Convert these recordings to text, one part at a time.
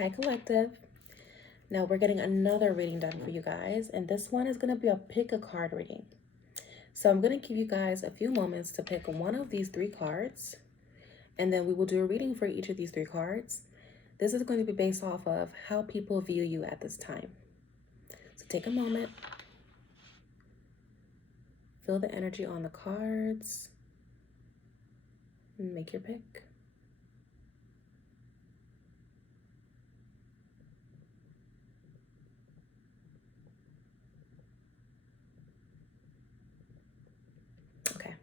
Hi, Collective. Now we're getting another reading done for you guys, and this one is going to be a pick a card reading. So I'm going to give you guys a few moments to pick one of these 3 cards, and then we will do a reading for each of these 3 cards. This is going to be based off of how people view you at this time. So take a moment, feel the energy on the cards, and make your pick. Okay.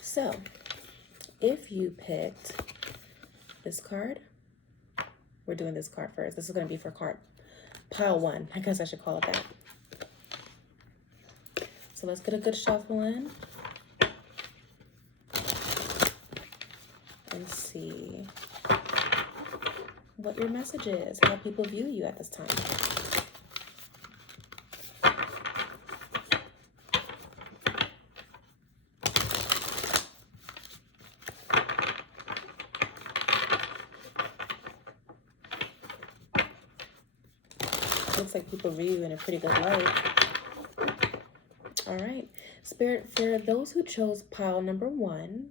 So, if you picked this card, we're doing this card first. This is going to be for card pile 1. I guess I should call it that. So let's get a good shuffle in and see what your message is, how people view you at this time. Looks like people view you in a pretty good light. All right, Spirit, for those who chose pile number 1,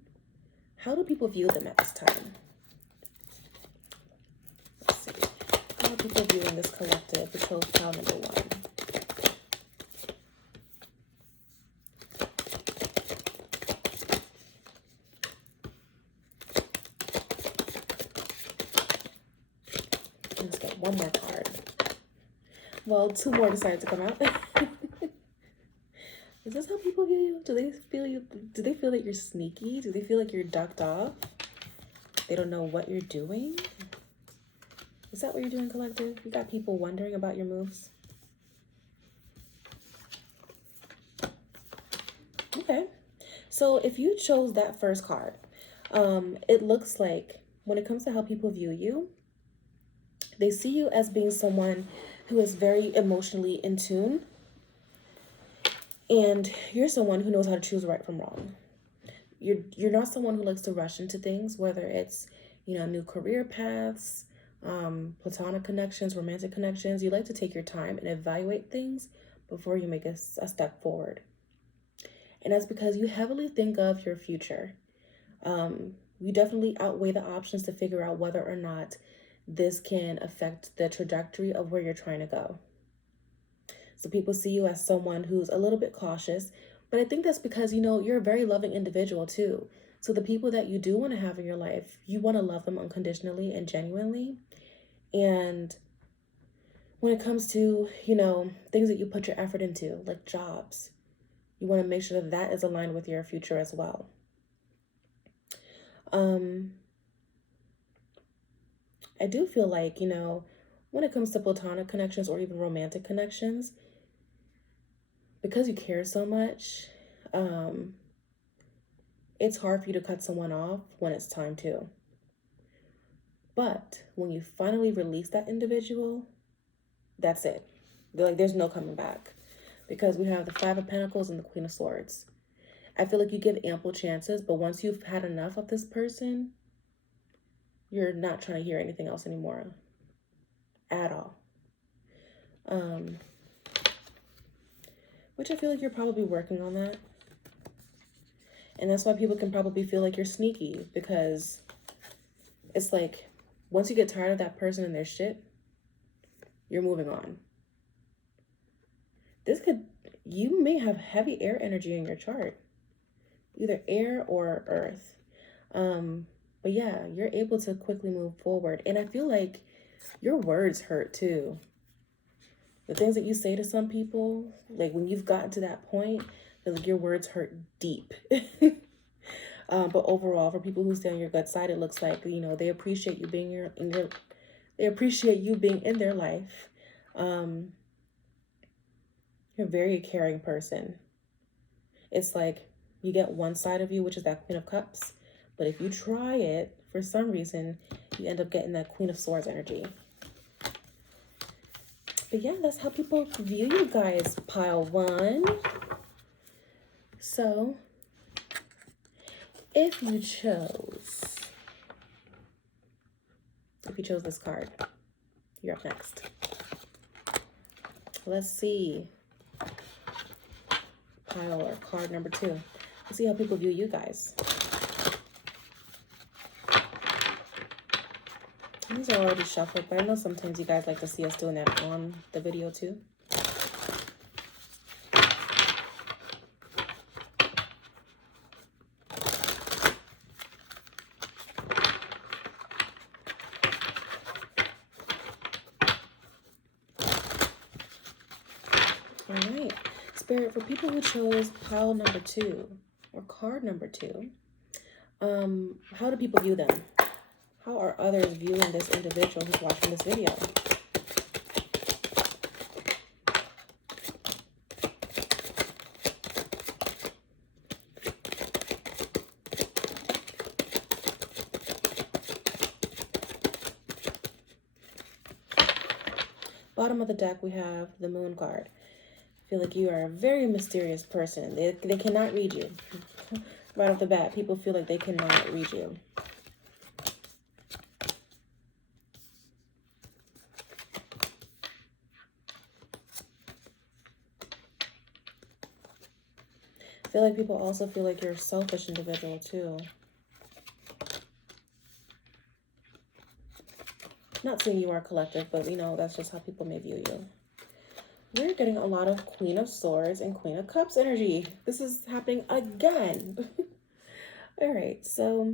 how do people view them at this time? Let's see. How are people viewing this collective who chose pile number 1? Let's get one more card. Well, 2 more decided to come out. Is this how people view you? Do they feel you? Do they feel that you're sneaky? Do they feel like you're ducked off? They don't know what you're doing? Is that what you're doing, Collective? You got people wondering about your moves? Okay. So if you chose that first card, it looks like when it comes to how people view you, they see you as being someone who is very emotionally in tune. And you're someone who knows how to choose right from wrong. You're not someone who likes to rush into things, whether it's, new career paths, platonic connections, romantic connections. You like to take your time and evaluate things before you make a step forward. And that's because you heavily think of your future. You definitely outweigh the options to figure out whether or not this can affect the trajectory of where you're trying to go. So people see you as someone who's a little bit cautious, but I think that's because, you're a very loving individual too. So the people that you do want to have in your life, you want to love them unconditionally and genuinely. And when it comes to, things that you put your effort into, like jobs, you want to make sure that that is aligned with your future as well. I do feel like, when it comes to platonic connections or even romantic connections, because you care so much, it's hard for you to cut someone off when it's time to. But when you finally release that individual, that's it. There's no coming back. Because we have the 5 of Pentacles and the Queen of Swords. I feel like you give ample chances, but once you've had enough of this person, you're not trying to hear anything else anymore. At all. Which I feel like you're probably working on that. And that's why people can probably feel like you're sneaky, because it's like once you get tired of that person and their shit, you're moving on. You may have heavy air energy in your chart, either air or earth. But yeah, you're able to quickly move forward. And I feel like your words hurt too. The things that you say to some people, like when you've gotten to that point, like your words hurt deep. But overall, for people who stay on your gut side, it looks like, they appreciate you being they appreciate you being in their life. You're a very caring person. It's like you get one side of you, which is that Queen of Cups. But if you try it, for some reason, you end up getting that Queen of Swords energy. But yeah, that's how people view you guys, pile 1. So, if you chose If you chose this card, you're up next. Let's see. Pile or card number 2. Let's see how people view you guys. These are already shuffled, but I know sometimes you guys like to see us doing that on the video too. All right, Spirit, for people who chose pile number 2 or card number 2, how do people view them? How are others viewing this individual who's watching this video? Bottom of the deck, we have the Moon card. I feel like you are a very mysterious person. They cannot read you. Right off the bat, people feel like they cannot read you. I feel like people also feel like you're a selfish individual too. Not saying you are collective, but you know, that's just how people may view you. We're getting a lot of Queen of Swords and Queen of Cups energy. This is happening again. All right, so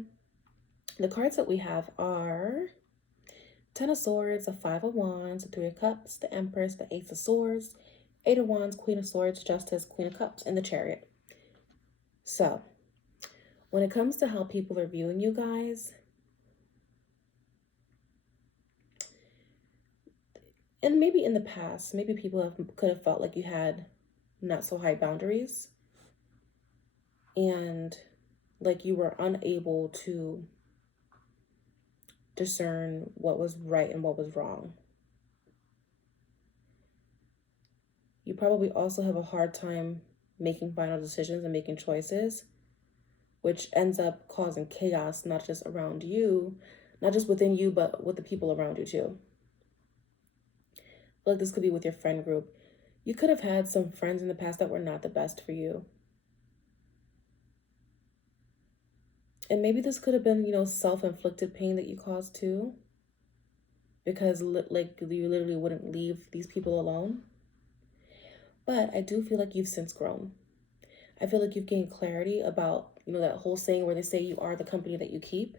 the cards that we have are 10 of Swords, a 5 of Wands, a 3 of Cups, the Empress, the Ace of Swords, 8 of Wands, Queen of Swords, Justice, Queen of Cups, and the Chariot. So, when it comes to how people are viewing you guys, and maybe in the past, maybe people could have felt like you had not so high boundaries and like you were unable to discern what was right and what was wrong. You probably also have a hard time making final decisions and making choices, which ends up causing chaos, not just around you, not just within you, but with the people around you too. I feel like this could be with your friend group. You could have had some friends in the past that were not the best for you. And maybe this could have been, you know, self-inflicted pain that you caused too. Because like you literally wouldn't leave these people alone. But I do feel like you've since grown. I feel like you've gained clarity about, you know, that whole saying where they say you are the company that you keep.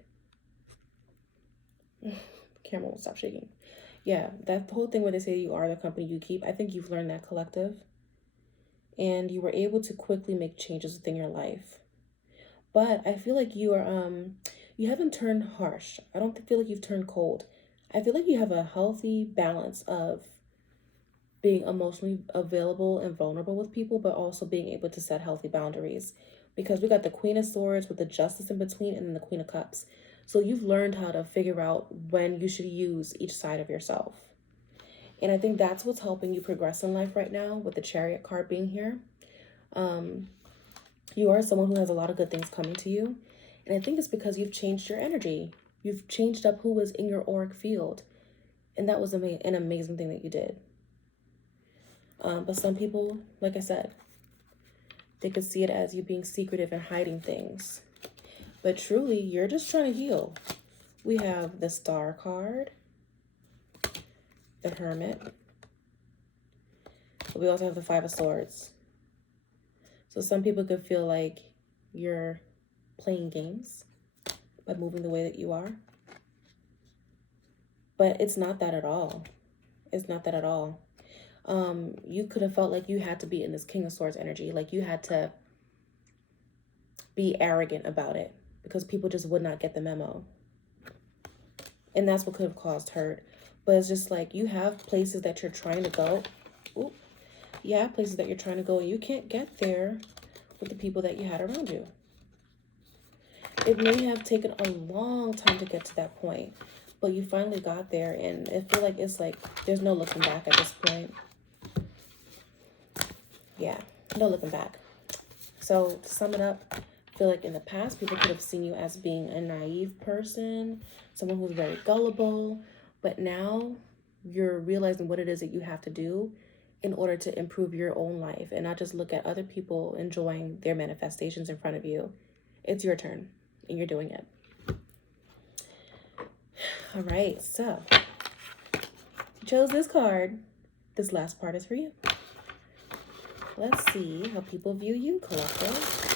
Camera won't stop shaking. Yeah, that whole thing where they say you are the company you keep. I think you've learned that, collective. And you were able to quickly make changes within your life. But I feel like you are, you haven't turned harsh. I don't feel like you've turned cold. I feel like you have a healthy balance of being emotionally available and vulnerable with people, but also being able to set healthy boundaries. Because we got the Queen of Swords with the Justice in between and then the Queen of Cups. So you've learned how to figure out when you should use each side of yourself. And I think that's what's helping you progress in life right now with the Chariot card being here. You are someone who has a lot of good things coming to you. And I think it's because you've changed your energy. You've changed up who was in your auric field. And that was an amazing thing that you did. But some people, like I said, they could see it as you being secretive and hiding things. But truly, you're just trying to heal. We have the Star card, the Hermit. But we also have the 5 of Swords. So some people could feel like you're playing games by moving the way that you are. But it's not that at all. It's not that at all. You could have felt like you had to be in this King of Swords energy. Like you had to be arrogant about it because people just would not get the memo. And that's what could have caused hurt. But it's just like you have places that you're trying to go. Ooh. You have places that you're trying to go and you can't get there with the people that you had around you. It may have taken a long time to get to that point, but you finally got there, and I feel like it's like there's no looking back at this point. Yeah, no looking back. So to sum it up, feel like in the past, people could have seen you as being a naive person, someone who's very gullible, but now you're realizing what it is that you have to do in order to improve your own life and not just look at other people enjoying their manifestations in front of you. It's your turn and you're doing it. All right, so you chose this card. This last part is for you. Let's see how people view you, collective.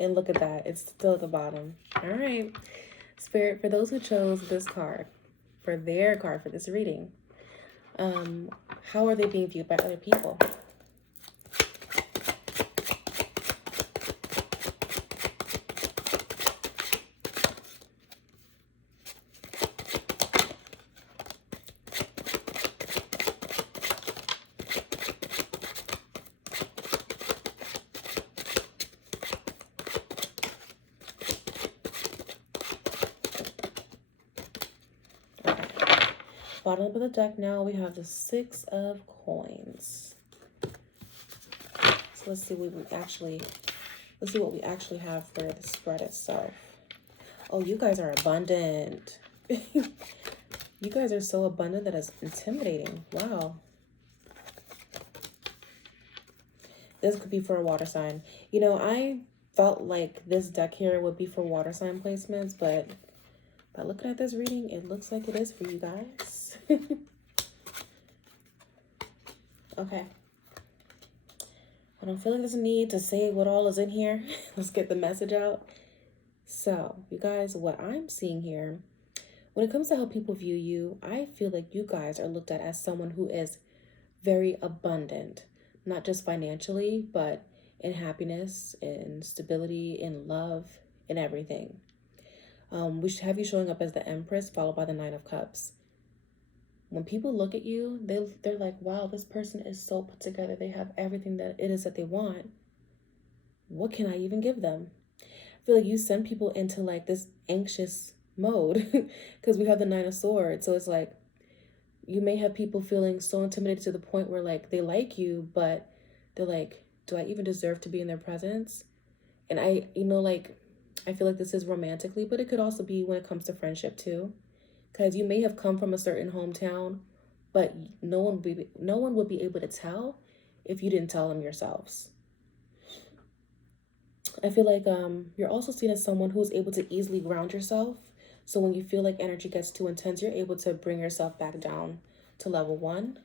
And look at that, it's still at the bottom. All right, Spirit, for those who chose this card, for their card for this reading, how are they being viewed by other people? Bottom of the deck now, we have the 6 of Coins. So let's see what we actually have for the spread itself. Oh, you guys are abundant. You guys are so abundant that it's intimidating. Wow. This could be for a water sign. You know, I felt like this deck here would be for water sign placements, but by looking at this reading, it looks like it is for you guys. Okay. I don't feel like there's a need to say what all is in here. Let's get the message out. So, you guys, what I'm seeing here, when it comes to how people view you, I feel like you guys are looked at as someone who is very abundant, not just financially, but in happiness, in stability, in love, in everything. We should have you showing up as the Empress, followed by the 9 of Cups. When people look at you, they're like, wow, this person is so put together. They have everything that it is that they want. What can I even give them? I feel like you send people into like this anxious mode because we have the 9 of Swords. So it's like you may have people feeling so intimidated to the point where like they like you, but they're like, do I even deserve to be in their presence? And I feel like this is romantically, but it could also be when it comes to friendship too. Because you may have come from a certain hometown, but no one would be able to tell if you didn't tell them yourselves. I feel like you're also seen as someone who's able to easily ground yourself. So when you feel like energy gets too intense, you're able to bring yourself back down to level 1.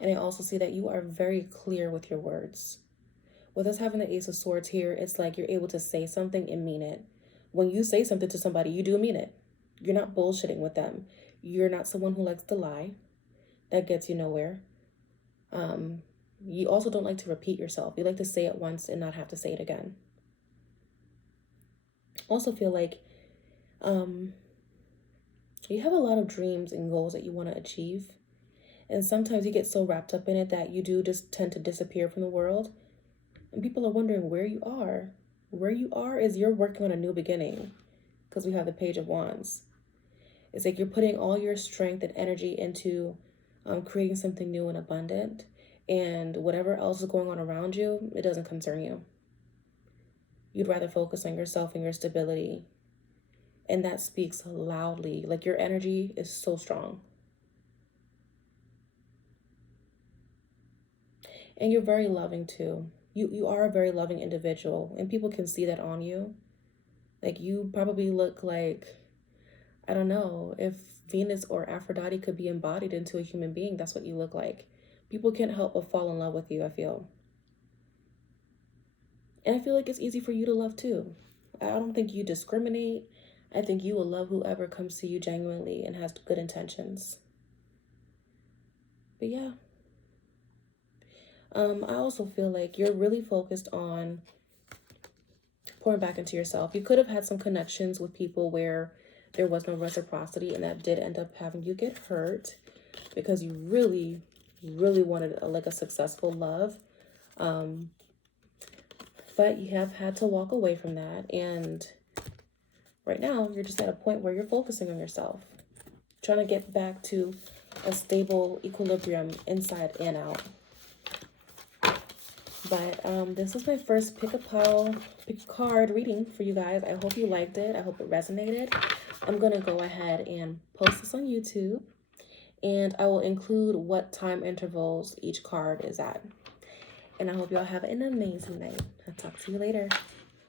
And I also see that you are very clear with your words. With us having the Ace of Swords here, it's like you're able to say something and mean it. When you say something to somebody, you do mean it. You're not bullshitting with them. You're not someone who likes to lie. That gets you nowhere. You also don't like to repeat yourself. You like to say it once and not have to say it again. Also feel like you have a lot of dreams and goals that you want to achieve. And sometimes you get so wrapped up in it that you do just tend to disappear from the world. And people are wondering where you are. Where you are is you're working on a new beginning, because we have the Page of Wands. It's like you're putting all your strength and energy into creating something new and abundant. And whatever else is going on around you, it doesn't concern you. You'd rather focus on yourself and your stability. And that speaks loudly. Like your energy is so strong. And you're very loving too. You are a very loving individual, and people can see that on you. Like you probably look like, I don't know, if Venus or Aphrodite could be embodied into a human being, that's what you look like. People can't help but fall in love with you, I feel. And I feel like it's easy for you to love too. I don't think you discriminate. I think you will love whoever comes to you genuinely and has good intentions. But yeah. I also feel like you're really focused on pouring back into yourself. You could have had some connections with people where there was no reciprocity, and that did end up having you get hurt because you really, really wanted like a successful love. But you have had to walk away from that. And right now, you're just at a point where you're focusing on yourself, trying to get back to a stable equilibrium inside and out. But this was my first pick card reading for you guys. I hope you liked it. I hope it resonated. I'm going to go ahead and post this on YouTube, and I will include what time intervals each card is at. And I hope y'all have an amazing night. I'll talk to you later.